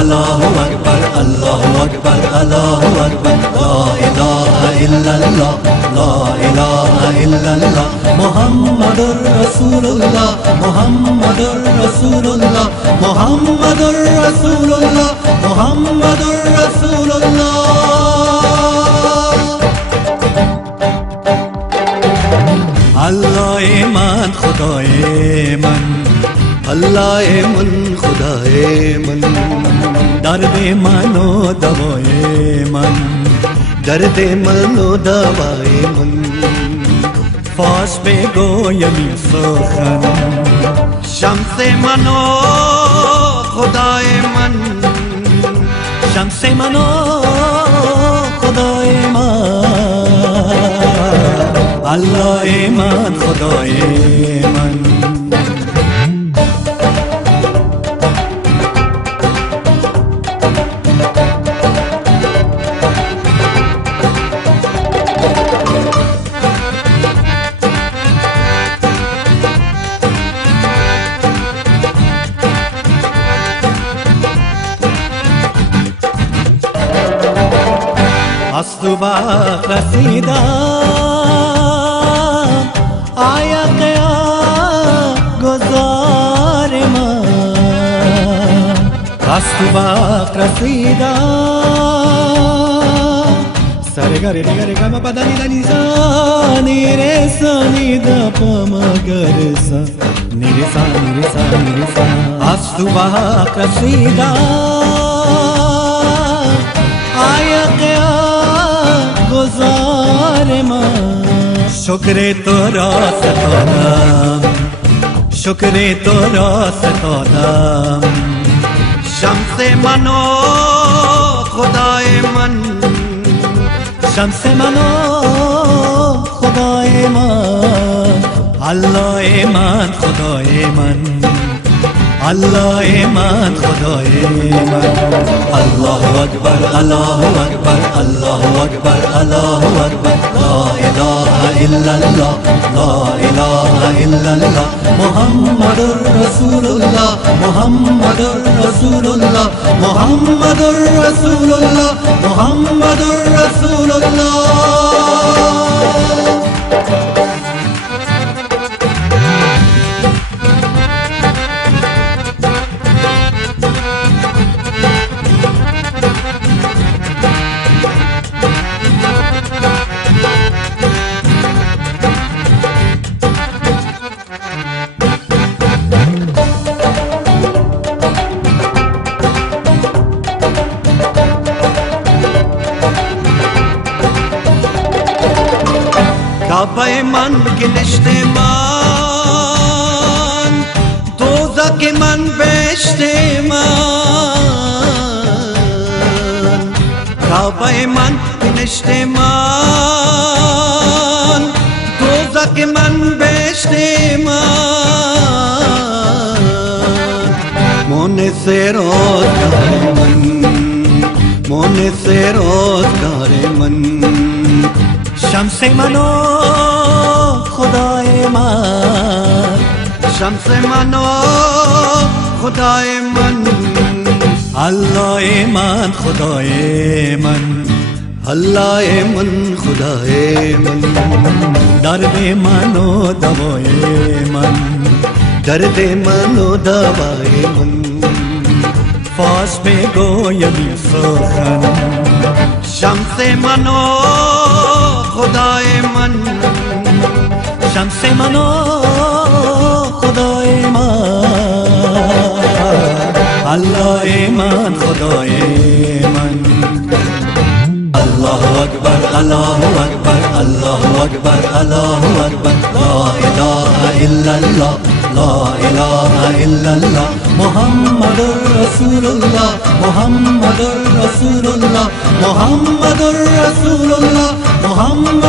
الله اکبر الله اکبر الله اکبر لا اله الا الله لا اله الا الله محمد رسول الله محمد رسول الله محمد رسول الله محمد رسول الله. الله من خدای من الله من خدای من درد من و دوای من درد من و دوای من فاش بگویم سخن شمس من و خدای من شمس من و خدای من الله من خدای من. از تو وقت رسیدم آیا قیام گذار من از تو وقت رسیدم سرگاری دیگری کم بدنی دنیزا نیرسانی دا پامگرسا نیرسا نیرسا نیرسا از تو وقت رسیدم آیا قیام گذار من شکر تو را ستادم شکر تو را ستادم شمس من و خدای من شمس من و خدای من الله من خدای من الله من خدای من. الله اکبر الله اکبر الله اکبر الله اکبر لا اله الا الله لا اله الا الله محمد رسول الله محمد رسول الله محمد رسول الله محمد رسول الله. کعبه من کنشت من دوزخ من بهشت من کعبه من کنشت من دوزخ من بهشت من مونس روزگار من مونس روزگار من شمس من و خدای من شمس من و خدای من الله من خدای من الله من خدای من درد من و دوای من درد من و دوای من فاش بگویم سخن شمس من و خدای من شمس من و خدای من الله من خدای من. الله اکبر الله اکبر الله اکبر الله اکبر لا اله الا الله لا اله الا الله محمد رسول الله محمد رسول الله محمد رسول الله محمد